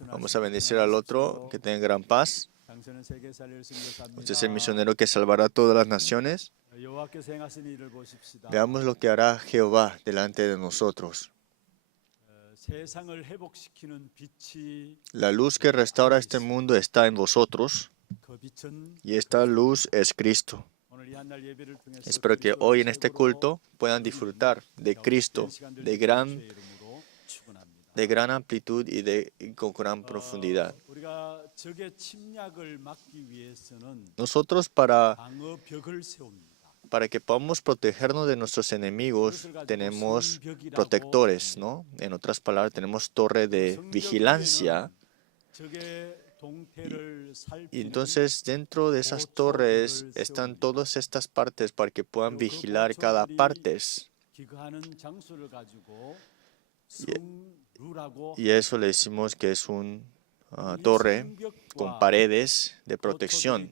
Vamos a bendecir al otro, que tenga gran paz. Usted es el misionero que salvará a todas las naciones. Veamos lo que hará Jehová delante de nosotros. La luz que restaura este mundo está en vosotros, y esta luz es Cristo. Espero que hoy en este culto puedan disfrutar de Cristo, de gran amplitud y con gran profundidad. Nosotros para que podamos protegernos de nuestros enemigos tenemos protectores, ¿no? En otras palabras, tenemos torre de vigilancia. Y entonces dentro de esas torres están todas estas partes para que puedan vigilar cada parte. Y eso le decimos que es una torre con paredes de protección.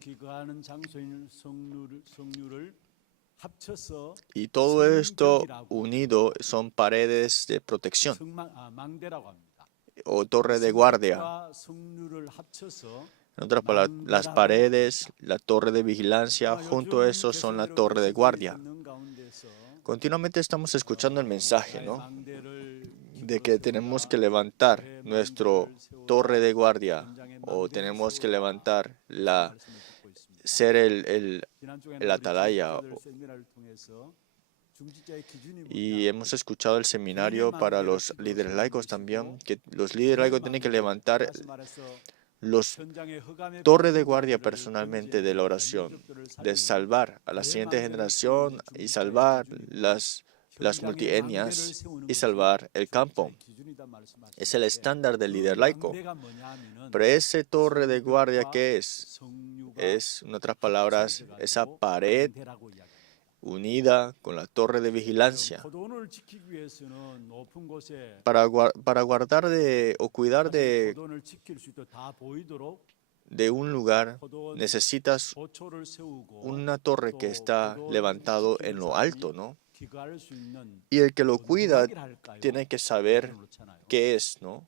Y todo esto unido son paredes de protección o torre de guardia. En otras palabras, las paredes, la torre de vigilancia, junto a eso son la torre de guardia. Continuamente estamos escuchando el mensaje, ¿no? De que tenemos que levantar nuestra torre de guardia o tenemos que levantar ser el atalaya. Y hemos escuchado el seminario para los líderes laicos también, que los líderes laicos tienen que levantar los torres de guardia personalmente de la oración, de salvar a la siguiente generación y salvar las multietnias y salvar el campo. Es el estándar del líder laico. Pero ese torre de guardia, ¿qué es? Es, en otras palabras, esa pared unida con la torre de vigilancia. Para guardar o cuidar de un lugar, necesitas una torre que está levantado en lo alto, ¿no? Y el que lo cuida tiene que saber qué es, ¿no?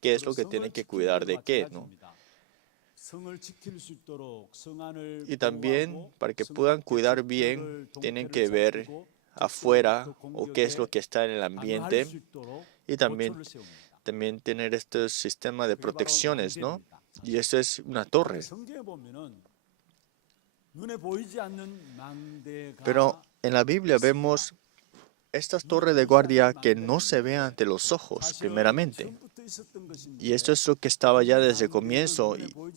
¿Qué es lo que tiene que cuidar de qué, ¿no? Y también, para que puedan cuidar bien, tienen que ver afuera o qué es lo que está en el ambiente y también tener este sistema de protecciones, ¿no? Y eso es una torre. Pero en la Biblia vemos estas torres de guardia que no se ven ante los ojos, primeramente. Y esto es lo que estaba ya desde el comienzo.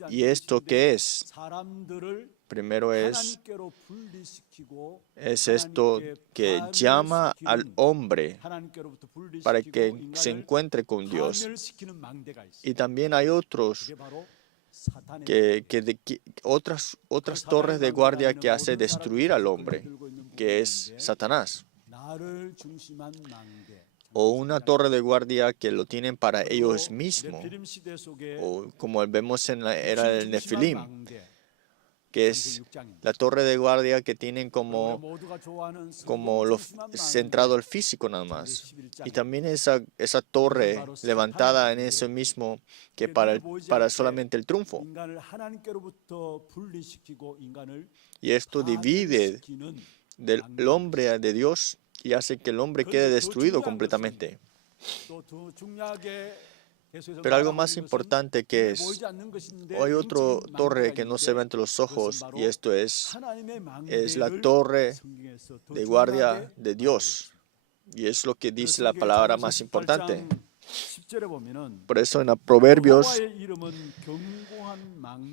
¿Y esto qué es? Primero es esto que llama al hombre para que se encuentre con Dios. Y también hay otras torres de guardia que hace destruir al hombre, que es Satanás. O una torre de guardia que lo tienen para ellos mismos, o como vemos en la era del Nefilim, que es la torre de guardia que tienen como lo centrado el físico nada más. Y también esa torre levantada en eso mismo que para solamente el triunfo. Y esto divide del hombre de Dios y hace que el hombre quede destruido completamente. Pero algo más importante que es, hay otra torre que no se ve ante los ojos y esto es la torre de guardia de Dios. Y es lo que dice la palabra más importante. Por eso en Proverbios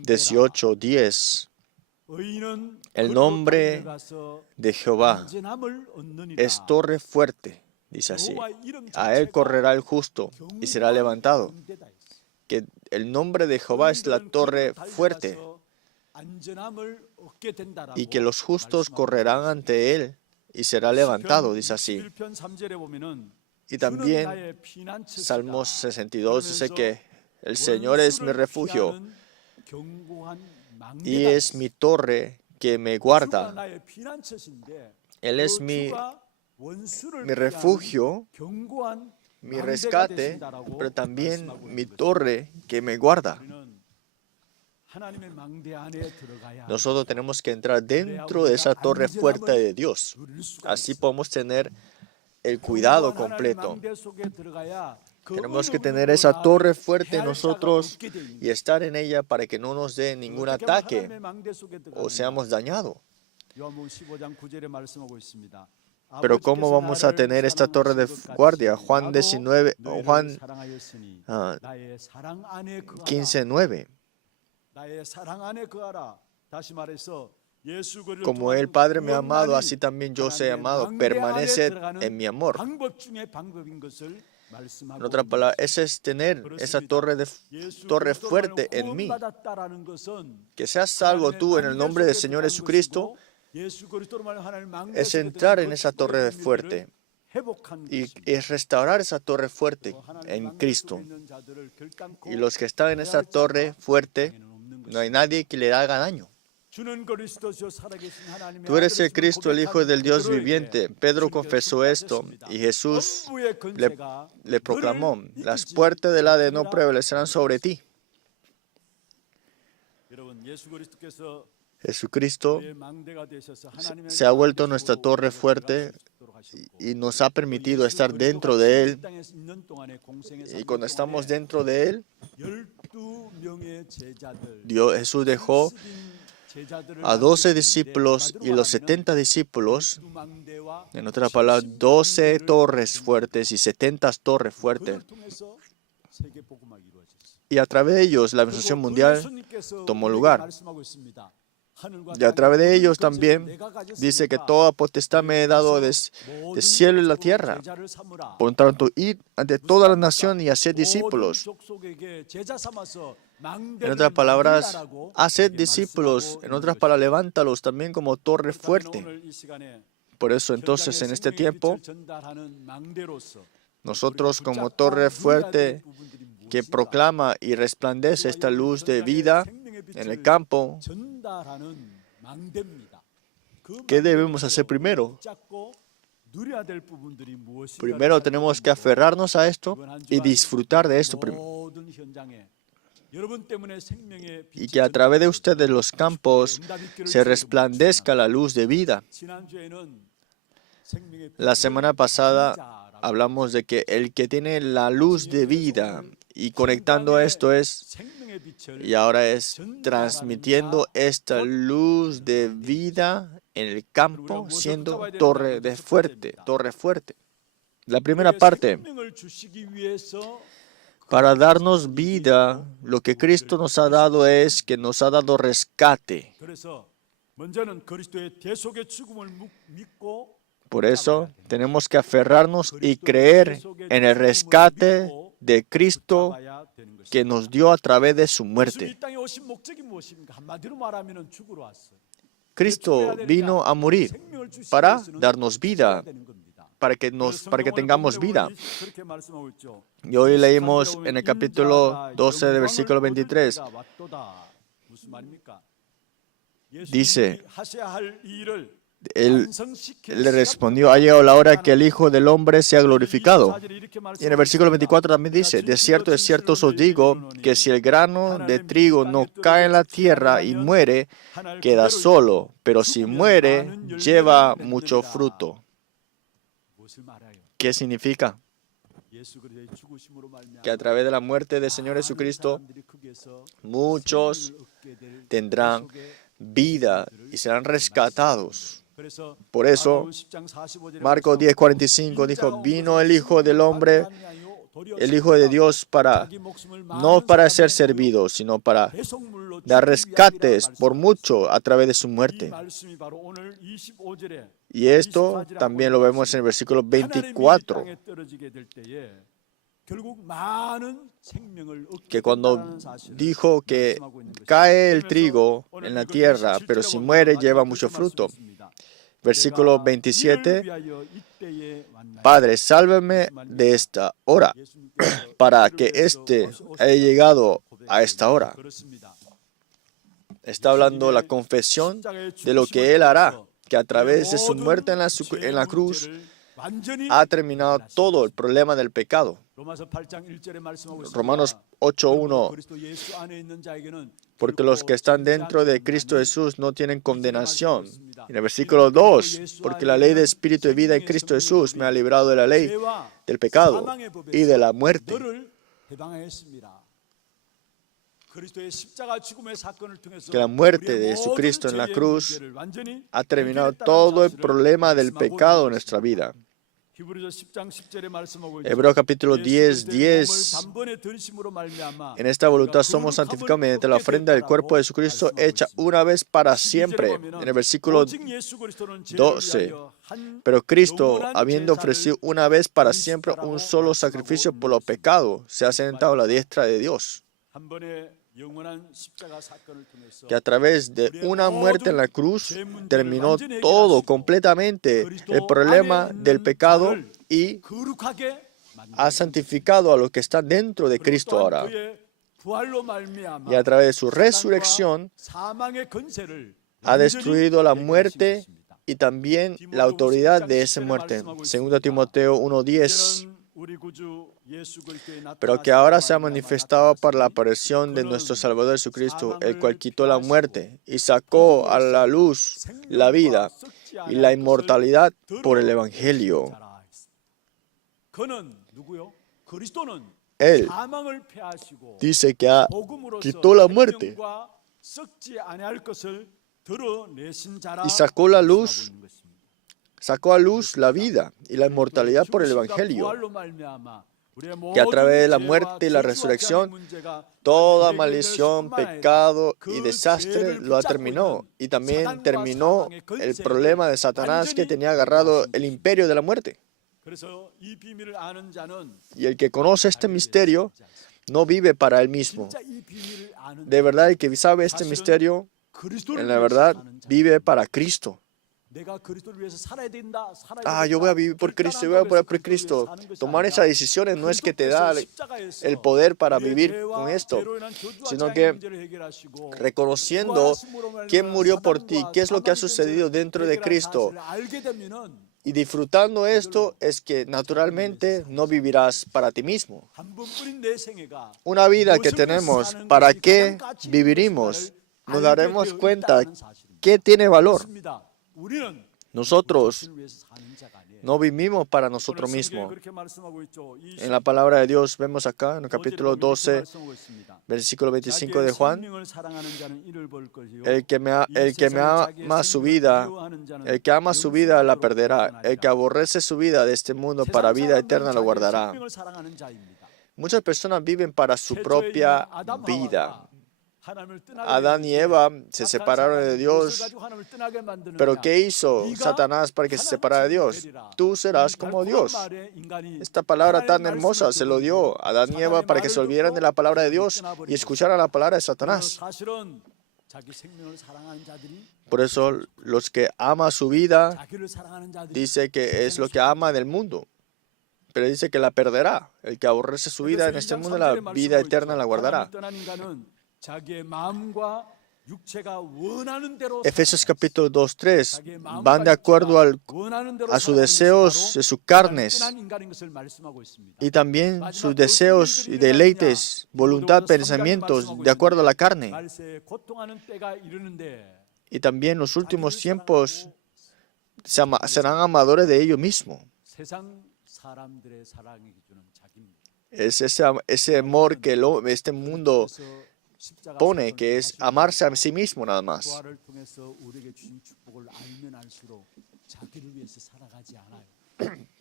18:10, el nombre de Jehová es torre fuerte, dice así. A él correrá el justo y será levantado. Que el nombre de Jehová es la torre fuerte y que los justos correrán ante él y será levantado, dice así. Y también Salmos 62 dice que el Señor es mi refugio y es mi torre que me guarda. Él es mi mi refugio, mi rescate, pero también mi torre que me guarda. Nosotros tenemos que entrar dentro de esa torre fuerte de Dios. Así podemos tener el cuidado completo. Tenemos que tener esa torre fuerte en nosotros y estar en ella para que no nos dé ningún ataque o seamos dañados. Pero ¿cómo vamos a tener esta torre de guardia? Juan 15:9. Como el Padre me ha amado, así también yo os he amado. Permaneced en mi amor. En otra palabra, ese es tener esa torre fuerte en mí. Que seas salvo tú en el nombre del Señor Jesucristo es entrar en esa torre fuerte y es restaurar esa torre fuerte en Cristo. Y los que están en esa torre fuerte, no hay nadie que le haga daño. Tú eres el Cristo, el Hijo del Dios viviente. Pedro confesó esto y Jesús le proclamó: las puertas del Hades no prevalecerán sobre ti. Jesucristo se ha vuelto nuestra torre fuerte y nos ha permitido estar dentro de Él. Y cuando estamos dentro de Él, Jesús dejó a 12 discípulos y los 70 discípulos, en otras palabras, 12 torres fuertes y 70 torres fuertes. Y a través de ellos la evangelización mundial tomó lugar. Y a través de ellos también dice que toda potestad me he dado de cielo y la tierra. Por tanto, id ante toda la nación y haced discípulos. En otras palabras, haced discípulos. En otras palabras, levántalos también como torre fuerte. Por eso entonces en este tiempo, nosotros como torre fuerte que proclama y resplandece esta luz de vida en el campo, ¿qué debemos hacer primero? Primero tenemos que aferrarnos a esto y disfrutar de esto primero. Y que a través de ustedes los campos se resplandezca la luz de vida. La semana pasada hablamos de que el que tiene la luz de vida y conectando a esto y ahora es transmitiendo esta luz de vida en el campo siendo torre fuerte. La primera parte, para darnos vida, lo que Cristo nos ha dado es que nos ha dado rescate. Por eso tenemos que aferrarnos y creer en el rescate de Cristo que nos dio a través de su muerte. Cristo vino a morir para darnos vida, para que tengamos vida. Y hoy leímos en el capítulo 12 del versículo 23. Dice, Él le respondió: ha llegado la hora que el Hijo del Hombre sea glorificado. Y en el versículo 24 también dice: de cierto os digo, que si el grano de trigo no cae en la tierra y muere, queda solo, pero si muere, lleva mucho fruto. ¿Qué significa? Que a través de la muerte del Señor Jesucristo, muchos tendrán vida y serán rescatados. Por eso, Marcos 10:45 dijo: vino el Hijo del Hombre, el Hijo de Dios, no para ser servido, sino para dar rescates por mucho a través de su muerte. Y esto también lo vemos en el versículo 24. Que cuando dijo que cae el trigo en la tierra, pero si muere lleva mucho fruto. Versículo 27, Padre, sálvame de esta hora, para que haya llegado a esta hora. Está hablando la confesión de lo que Él hará, que a través de su muerte en la cruz, ha terminado todo el problema del pecado. Romanos 8:1, porque los que están dentro de Cristo Jesús no tienen condenación. En el versículo 2, porque la ley de espíritu y vida en Cristo Jesús me ha librado de la ley del pecado y de la muerte. Que la muerte de Jesucristo en la cruz ha terminado todo el problema del pecado en nuestra vida. Hebreos capítulo 10:10. En esta voluntad somos santificados mediante la ofrenda del cuerpo de Jesucristo hecha una vez para siempre. En el versículo 12. Pero Cristo, habiendo ofrecido una vez para siempre un solo sacrificio por los pecados, se ha sentado a la diestra de Dios. Que a través de una muerte en la cruz terminó todo completamente el problema del pecado y ha santificado a los que están dentro de Cristo ahora. Y a través de su resurrección ha destruido la muerte y también la autoridad de esa muerte. 2 Timoteo 1:10. Pero que ahora se ha manifestado por la aparición de nuestro Salvador Jesucristo, el cual quitó la muerte y sacó a la luz la vida y la inmortalidad por el Evangelio. Él dice que quitó la muerte y sacó a luz la vida y la inmortalidad por el Evangelio. Que a través de la muerte y la resurrección, toda maldición, pecado y desastre lo terminó. Y también terminó el problema de Satanás, que tenía agarrado el imperio de la muerte. Y el que conoce este misterio no vive para él mismo. De verdad, el que sabe este misterio, en la verdad, vive para Cristo. Yo voy a vivir por Cristo, yo voy a morir por Cristo. Tomar esas decisiones no es que te da el poder para vivir con esto, sino que reconociendo quién murió por ti, qué es lo que ha sucedido dentro de Cristo, y disfrutando esto, es que naturalmente no vivirás para ti mismo. Una vida que tenemos, ¿para qué viviremos? Nos daremos cuenta que tiene valor. Nosotros no vivimos para nosotros mismos. En la palabra de Dios vemos acá, en el capítulo 12, versículo 25 de Juan, el que ama su vida la perderá. El que aborrece su vida de este mundo para vida eterna la guardará. Muchas personas viven para su propia vida. Adán y Eva se separaron de Dios, pero ¿qué hizo Satanás para que se separara de Dios? Tú serás como Dios. Esta palabra tan hermosa se lo dio a Adán y Eva para que se olvidaran de la palabra de Dios y escucharan la palabra de Satanás. Por eso los que aman su vida, dice que es lo que ama del mundo, pero dice que la perderá. El que aborrece su vida en este mundo, la vida eterna la guardará. Efesios capítulo 2:3 van de acuerdo a sus deseos de sus carnes y también sus deseos y deleites, voluntad, pensamientos de acuerdo a la carne. Y también en los últimos tiempos serán amadores de ellos mismos. Es ese amor que este mundo pone, que es amarse a sí mismo nada más.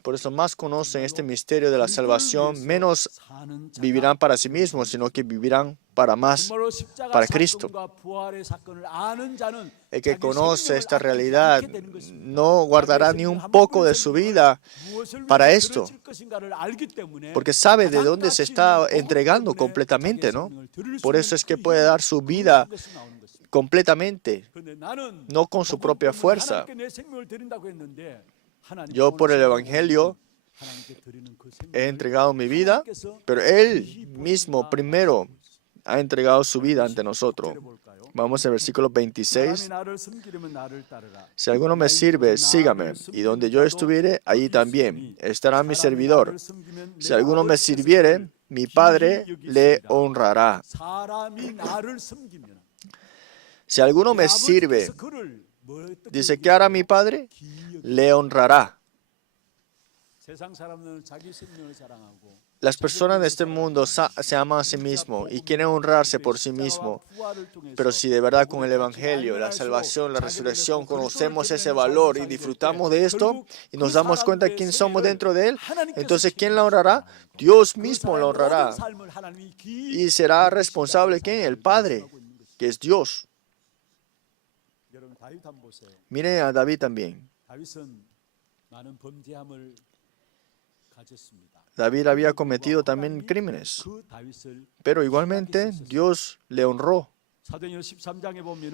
Por eso más conocen este misterio de la salvación, menos vivirán para sí mismos, sino que vivirán para Cristo. El que conoce esta realidad no guardará ni un poco de su vida para esto, porque sabe de dónde se está entregando completamente, ¿no? Por eso es que puede dar su vida completamente, no con su propia fuerza. Yo por el Evangelio he entregado mi vida, pero Él mismo primero ha entregado su vida ante nosotros. Vamos al versículo 26. Si alguno me sirve, sígame, y donde yo estuviere, allí también estará mi servidor. Si alguno me sirviere, mi Padre le honrará. Si alguno me sirve, dice, ¿qué hará mi Padre? Le honrará. Las personas de este mundo se aman a sí mismos y quieren honrarse por sí mismos. Pero si de verdad con el Evangelio, la salvación, la resurrección, conocemos ese valor y disfrutamos de esto y nos damos cuenta de quién somos dentro de Él, entonces ¿quién la honrará? Dios mismo la honrará. Y será responsable ¿quién? El Padre, que es Dios. Miren a David también. David había cometido también crímenes, pero igualmente Dios le honró.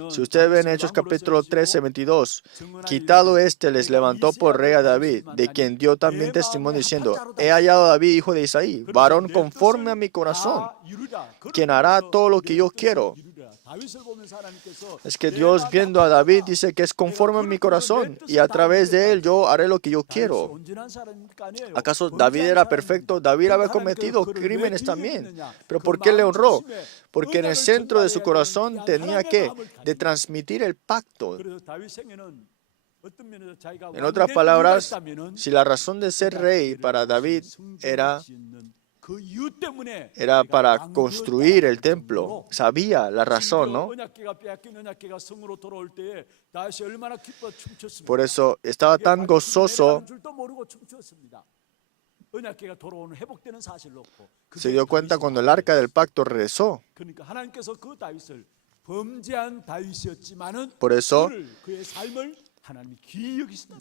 Si ustedes ven Hechos capítulo 13, 22, quitado les levantó por rey a David, de quien dio también testimonio diciendo, he hallado a David, hijo de Isaí, varón conforme a mi corazón, quien hará todo lo que yo quiero. Es que Dios viendo a David dice que es conforme a mi corazón y a través de él yo haré lo que yo quiero. ¿Acaso David era perfecto? David había cometido crímenes también. ¿Pero por qué le honró? Porque en el centro de su corazón tenía que de transmitir el pacto. En otras palabras, si la razón de ser rey para David era para construir el templo, sabía la razón, ¿no? Por eso estaba tan gozoso. Se dio cuenta cuando el arca del pacto regresó. Por eso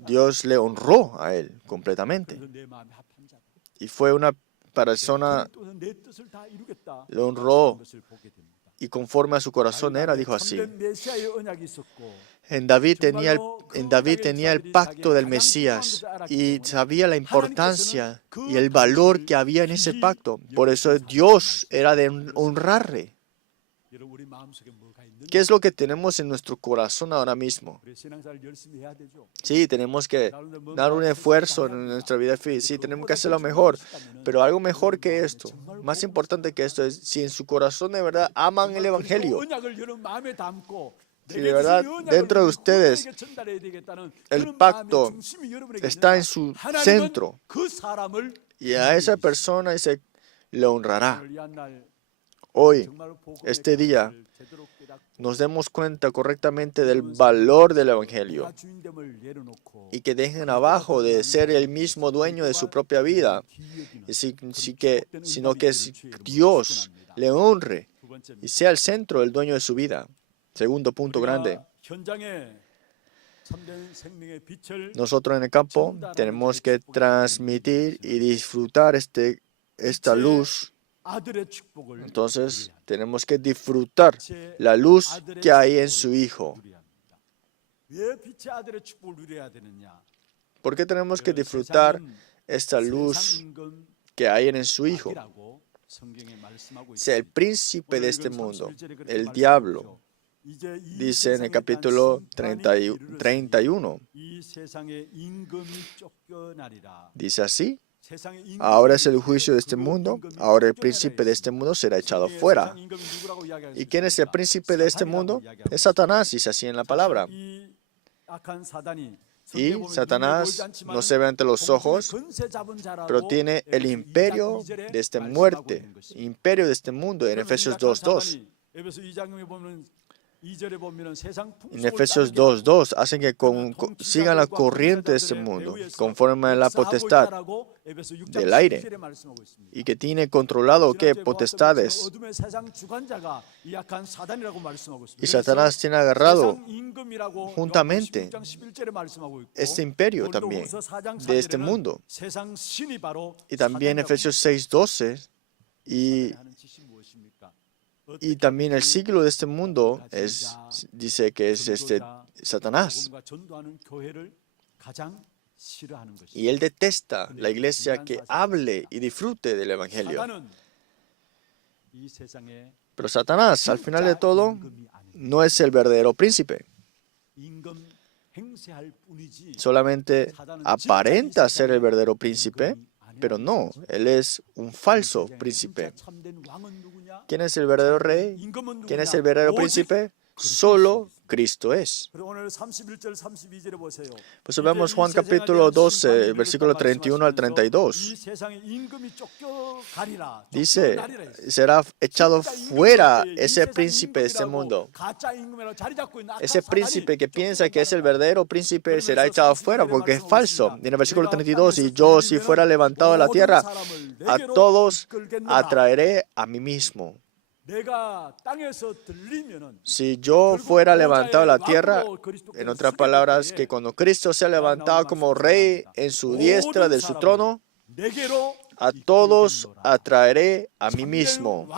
Dios le honró a él completamente. Y fue una persona, le honró y conforme a su corazón era, dijo así. En David tenía el pacto del Mesías y sabía la importancia y el valor que había en ese pacto. Por eso Dios era de honrarle. ¿Qué es lo que tenemos en nuestro corazón ahora mismo? Sí, tenemos que dar un esfuerzo en nuestra vida física. Sí, tenemos que hacerlo mejor. Pero algo mejor que esto, más importante que esto, es si en su corazón de verdad aman el Evangelio. Si de verdad dentro de ustedes el pacto está en su centro y a esa persona le honrará. Hoy, este día, nos demos cuenta correctamente del valor del Evangelio y que dejen abajo de ser el mismo dueño de su propia vida, sino que Dios le honre y sea el centro, el dueño de su vida. Segundo punto grande. Nosotros en el campo tenemos que transmitir y disfrutar esta luz. Entonces, tenemos que disfrutar la luz que hay en su Hijo. ¿Por qué tenemos que disfrutar esta luz que hay en su Hijo? El príncipe de este mundo, el diablo, dice en el capítulo 31, dice así. Ahora es el juicio de este mundo, ahora el príncipe de este mundo será echado fuera. ¿Y quién es el príncipe de este mundo? Es Satanás, dice así en la palabra. Y Satanás no se ve ante los ojos, pero tiene el imperio de esta muerte, imperio de este mundo, en Efesios 2:2. En Efesios 2:2 hacen que sigan la corriente de este mundo, conforme a la potestad del aire, y que tiene controlado ¿qué? Potestades. Y Satanás tiene agarrado juntamente este imperio también de este mundo. Y también Efesios 6:12 y también el siglo de este mundo dice que es Satanás. Y él detesta la iglesia que hable y disfrute del Evangelio. Pero Satanás, al final de todo, no es el verdadero príncipe. Solamente aparenta ser el verdadero príncipe, pero no, él es un falso príncipe. ¿Quién es el verdadero rey? ¿Quién es el verdadero príncipe? Solo Cristo es. Pues vemos Juan capítulo 12, versículo 31 al 32. Dice, será echado fuera ese príncipe de este mundo. Ese príncipe que piensa que es el verdadero príncipe será echado fuera porque es falso. Y en el versículo 32, y yo si fuera levantado de la tierra, a todos atraeré a mí mismo. Si yo fuera levantado a la tierra, en otras palabras, que cuando Cristo sea levantado como rey en su diestra de su trono, a todos atraeré a mí mismo.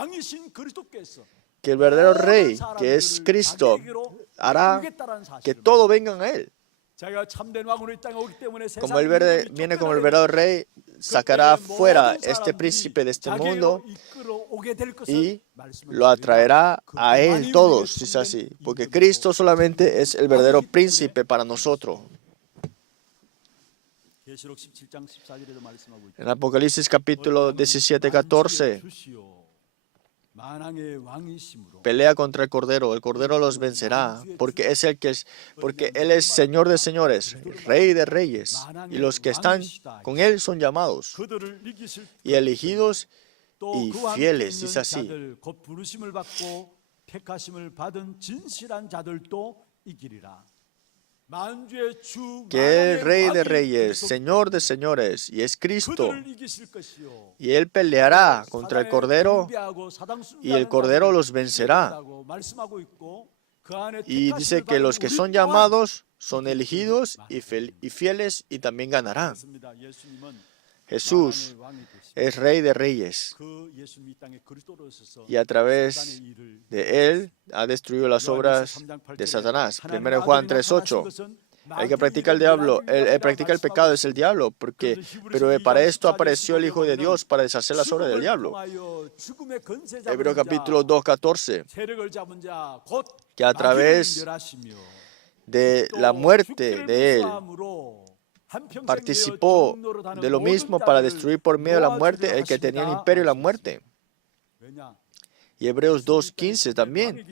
Que el verdadero rey, que es Cristo, hará que todos vengan a él. Como él viene como el verdadero rey, sacará fuera este príncipe de este mundo y lo atraerá a él todos, si es así. Porque Cristo solamente es el verdadero príncipe para nosotros. En Apocalipsis capítulo 17, 14, pelea contra el Cordero los vencerá, porque Él es Señor de señores, Rey de reyes, y los que están con Él son llamados, y elegidos y fieles, es así. Que el Rey de reyes, Señor de señores, y es Cristo, y Él peleará contra el Cordero, y el Cordero los vencerá. Y dice que los que son llamados son elegidos y fieles y también ganarán. Jesús es Rey de reyes y a través de Él ha destruido las obras de Satanás. 1 Juan 3:8. El que practica el diablo, el practica el pecado es el diablo, pero para esto apareció el Hijo de Dios, para deshacer las obras del diablo. Hebreos capítulo 2:14. Que a través de la muerte de Él participó de lo mismo para destruir por medio de la muerte el que tenía el imperio y la muerte. Y Hebreos 2:15 también.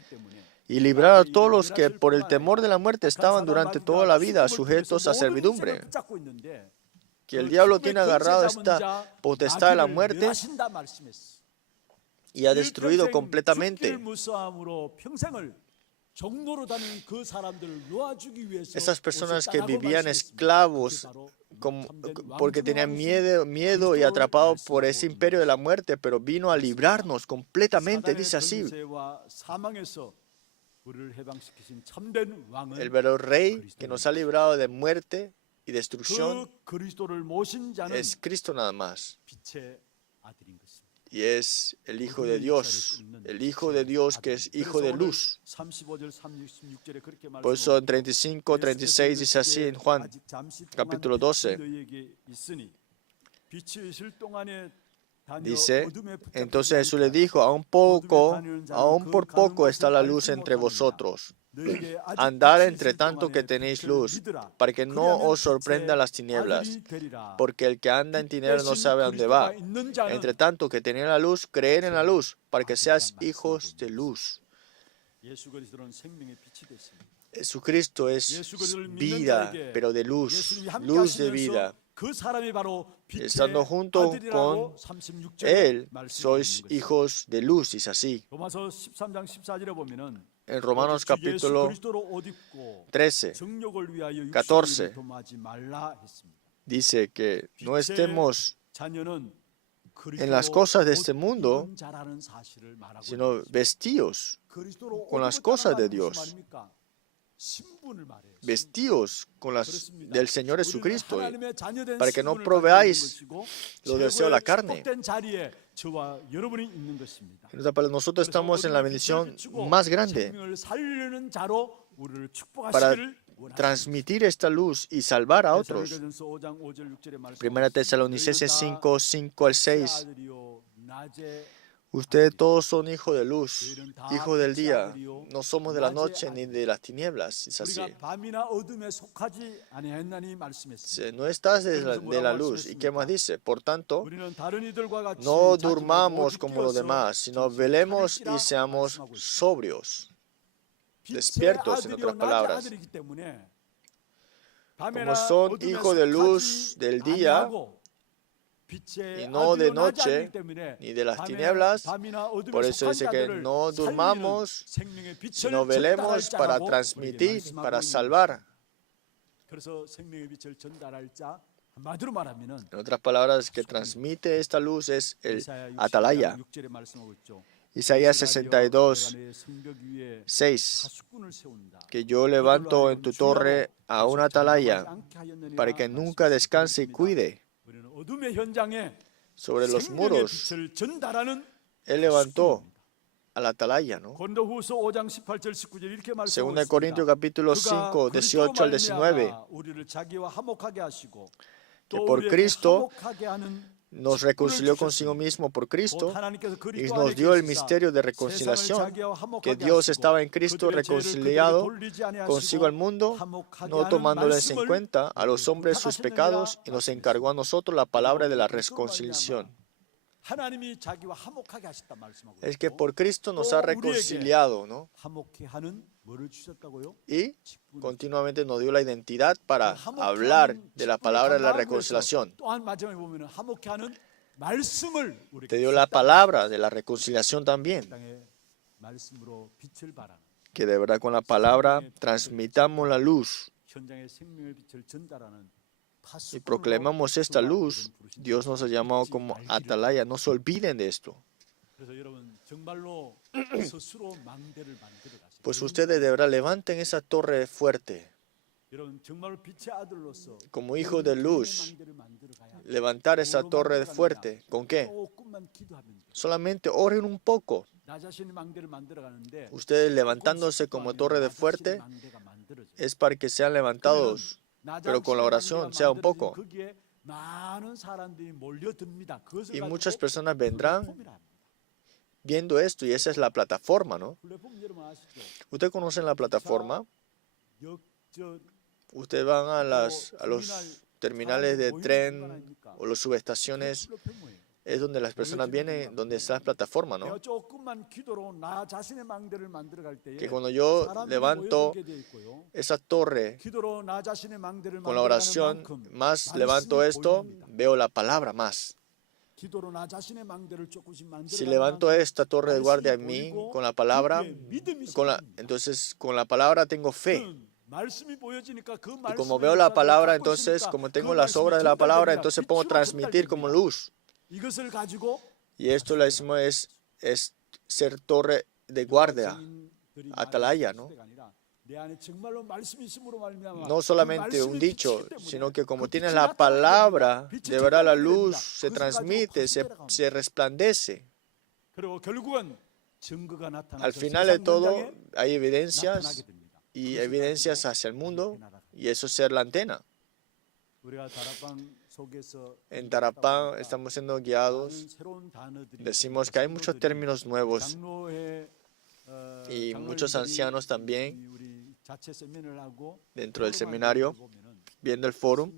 Y librar a todos los que por el temor de la muerte estaban durante toda la vida sujetos a servidumbre. Que el diablo tiene agarrado esta potestad de la muerte y ha destruido completamente. Esas personas que vivían esclavos porque tenían miedo y atrapados por ese imperio de la muerte, pero vino a librarnos completamente, dice así. El verdadero rey que nos ha librado de muerte y destrucción es Cristo nada más. Y es el Hijo de Dios que es Hijo de luz. Por eso en 35, 36 dice así en Juan capítulo 12. Dice, entonces Jesús le dijo, aún por poco está la luz entre vosotros. Andad entre tanto que tenéis luz, para que no os sorprendan las tinieblas, porque el que anda en tinieblas no sabe a dónde va. Entre tanto que tenéis la luz, creed en la luz, para que seas hijos de luz. Jesucristo es vida, pero de luz, luz de vida. Estando junto con Él, sois hijos de luz, dice así. En Romanos capítulo 13, 14, dice que no estemos en las cosas de este mundo, sino vestidos con las cosas de Dios. Vestíos con las del Señor Jesucristo, para que no proveáis los deseos de la carne. Nosotros estamos en la bendición más grande para transmitir esta luz y salvar a otros. Primera Tesalonicenses 5, 5 al 6. Ustedes todos son hijos de luz, hijos del día. No somos de la noche ni de las tinieblas. Es así. No estás de la luz. ¿Y qué más dice? Por tanto, no durmamos como los demás, sino velemos y seamos sobrios, despiertos, en otras palabras. Como son hijos de luz del día y no de noche ni de las tinieblas, por eso dice que no durmamos, sino velemos para transmitir, para salvar. En otras palabras, que transmite esta luz es el atalaya. Isaías 62, 6, que yo levanto en tu torre a un atalaya para que nunca descanse y cuide. Sobre los muros, Él levantó al atalaya, ¿no? Según el Corintios capítulo 5, 18 al 19, que por Cristo nos reconcilió consigo mismo por Cristo y nos dio el misterio de reconciliación, que Dios estaba en Cristo reconciliado consigo al mundo, no tomándoles en cuenta a los hombres sus pecados, y nos encargó a nosotros la palabra de la reconciliación. Es que por Cristo nos ha reconciliado, ¿no? Y continuamente nos dio la identidad para hablar de la palabra de la reconciliación. Te dio la palabra de la reconciliación también. Que de verdad con la palabra transmitamos la luz y proclamamos esta luz. Dios nos ha llamado como atalaya. No se olviden de esto. Pues ustedes de verdad levanten esa torre fuerte. Como hijos de luz, levantar esa torre fuerte. ¿Con qué? Solamente oren un poco. Ustedes levantándose como torre de fuerte es para que sean levantados, pero con la oración sea un poco. Y muchas personas vendrán viendo esto, y esa es la plataforma, ¿no? ¿Ustedes conocen la plataforma? Ustedes van a los terminales de tren o las subestaciones, es donde las personas vienen, donde está la plataforma, ¿no? Que cuando yo levanto esa torre con la oración, más levanto esto, veo la palabra más. Si levanto esta torre de guardia en mí con la palabra, entonces con la palabra tengo fe. Y como veo la palabra, entonces como tengo las obras de la palabra, entonces puedo transmitir como luz. Y esto lo decimos es ser torre de guardia, atalaya, ¿no? No solamente un dicho, sino que como tienes la palabra, de verdad la luz se transmite, se resplandece. Al final de todo hay evidencias y evidencias hacia el mundo, y eso es ser la antena. En Tarapán estamos siendo guiados. Decimos que hay muchos términos nuevos y muchos ancianos también dentro del seminario, viendo el foro.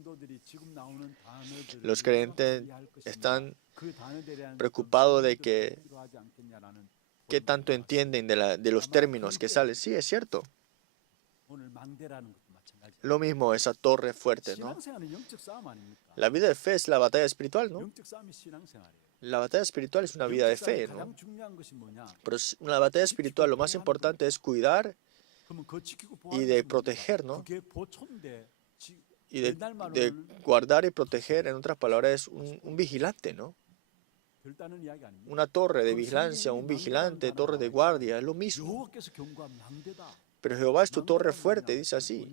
Los creyentes están preocupados de que qué tanto entienden de los términos que salen. Sí, es cierto. Lo mismo, esa torre fuerte, ¿no? La vida de fe es la batalla espiritual, ¿no? La batalla espiritual es una vida de fe, ¿no? Pero una batalla espiritual, lo más importante es cuidar y de proteger, ¿no? Y de guardar y proteger, en otras palabras, es un vigilante, ¿no? Una torre de vigilancia, un vigilante, torre de guardia, es lo mismo. Pero Jehová es tu torre fuerte, dice así.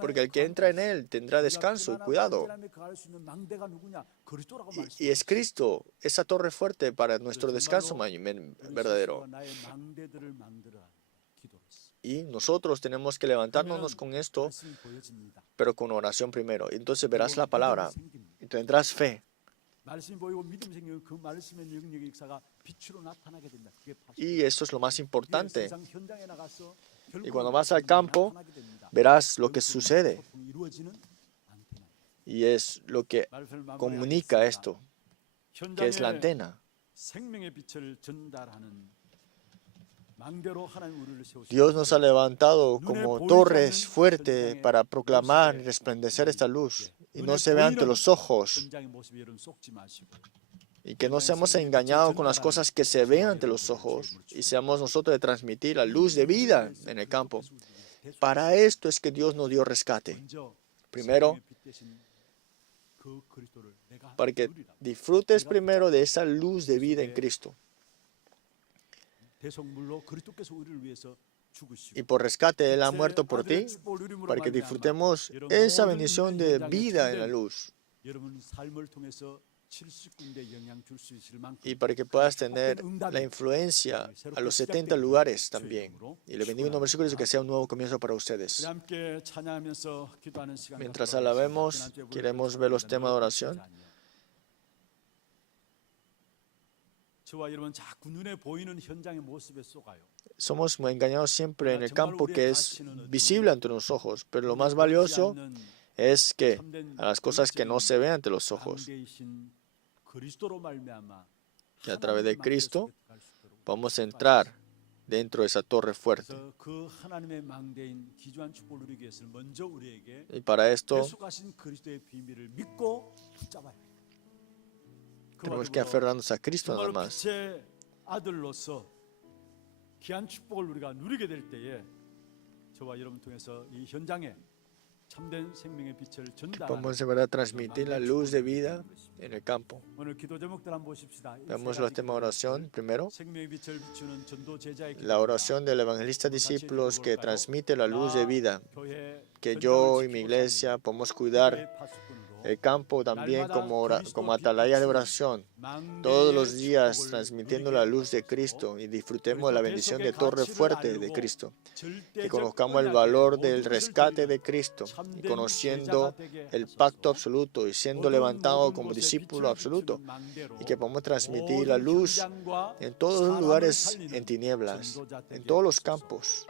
Porque el que entra en él tendrá descanso y cuidado. Y es Cristo, esa torre fuerte para nuestro descanso verdadero. Y nosotros tenemos que levantarnos con esto, pero con oración primero. Entonces verás la palabra y tendrás fe. Y esto es lo más importante. Y cuando vas al campo, verás lo que sucede. Y es lo que comunica esto, que es la antena. Dios nos ha levantado como torres fuertes para proclamar y resplandecer esta luz. Y no se ve ante los ojos. Y que no seamos engañados con las cosas que se ven ante los ojos. Y seamos nosotros de transmitir la luz de vida en el campo. Para esto es que Dios nos dio rescate. Primero, para que disfrutes primero de esa luz de vida en Cristo. Y por rescate Él ha muerto por ti, para que disfrutemos esa bendición de vida en la luz. Y para que puedas tener la influencia a los 70 lugares también. Y le bendigo en un versículo que sea un nuevo comienzo para ustedes. Mientras alabemos, queremos ver los temas de oración. Somos muy engañados siempre en el campo que es visible ante los ojos, pero lo más valioso es que a las cosas que no se ven ante los ojos, que a través de Cristo vamos a entrar dentro de esa torre fuerte. Y para esto tenemos que aferrarnos a Cristo nada más. Que podemos de verdad transmitir la luz de vida en el campo. Veamos los temas de oración. Primero, la oración del evangelista discípulos que transmite la luz de vida. Que yo y mi iglesia podemos cuidar el campo también como atalaya de oración, todos los días transmitiendo la luz de Cristo y disfrutemos de la bendición de torre fuerte de Cristo. Que conozcamos el valor del rescate de Cristo y conociendo el pacto absoluto y siendo levantado como discípulo absoluto. Y que podamos transmitir la luz en todos los lugares en tinieblas, en todos los campos.